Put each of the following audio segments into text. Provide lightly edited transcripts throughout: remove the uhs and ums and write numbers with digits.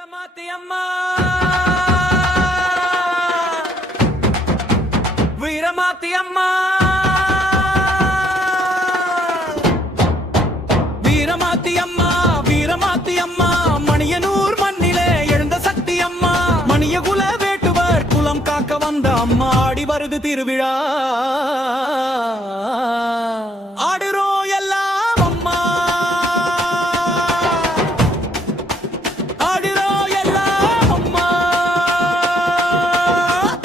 வீரமாத்தி அம்மா வீரமாத்தி அம்மா வீரமாத்தி அம்மா வீரமாத்தி அம்மா மணியனூர் மண்ணிலே எழுந்த சக்தி அம்மா மணிய குல வேட்டுவர் குலம் காக்க வந்த அம்மா ஆடி வருது திருவிழா ஆடுறோம் எல்லாம் அம்மா ஆடுறோம் எல்லாம் அம்மா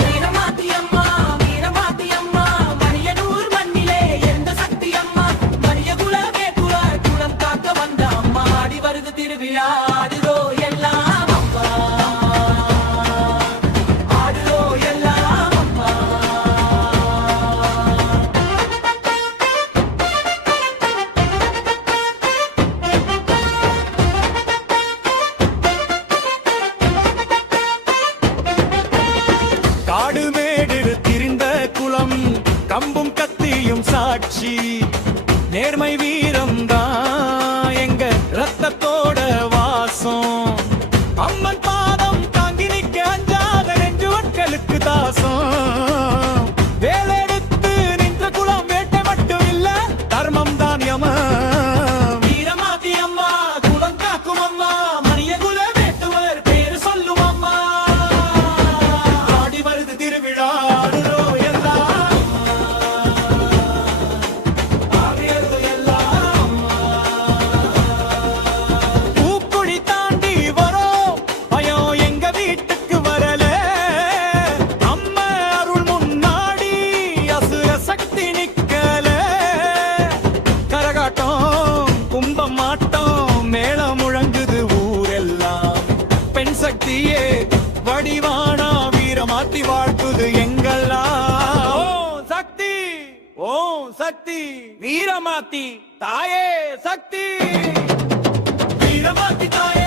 வீரமாத்தி அம்மா வீரமாத்தி அம்மா மணியனூர் மண்ணிலே எழுந்த சக்தி அம்மா மணிய குல வேட்டுவர் குலம் காக்க வந்த அம்மா ஆடி வருது திருவிழா ஆடுறோம் எல்லாம் அம்மா ஆடுறோம் எல்லாம் அம்மா காடு மேடு திரிந்த குலம் கம்பும் கத்தியும் சாட்சி நேர்மை வீரம் தான் எங்க ரத்தத்தோட வாசம் அம்மன் பாதம் தாங்கி நிற்க அஞ்சாத நெஞ்சு மக்களுக்கு தாசம் வேலெடுத்து நின்ற குலம் வேட்டை மட்டும் இல்ல தர்மம் தான் யமம் வீரமாத்தி அம்மா குலம் காக்கும் அம்மா மணிய குல வேட்டுவர் பேரு சொல்லும் அம்மா ஆடி வருது திருவிழா ஆடுறோம் எல்லாம் ஆடுறது எல்லாம் பூக்குழி தாண்டி வரோம் பயம் எங்க வீட்டுக்கு வரல அம்மா அருள் முன்னாடி அசுர சக்தி நிக்கல கரகாட்டம் கும்பம் மாட்டோம் மேளம் முழங்குது ஊரெல்லாம் பெண் சக்தியே வடிவானா வீரமாத்தி வாழ்த்துது எங்கெல்லாம் ஓம் சக்தி ஓம் சக்தி வீரமாத்தி தாயே சக்தி வீரமாத்தி தாயே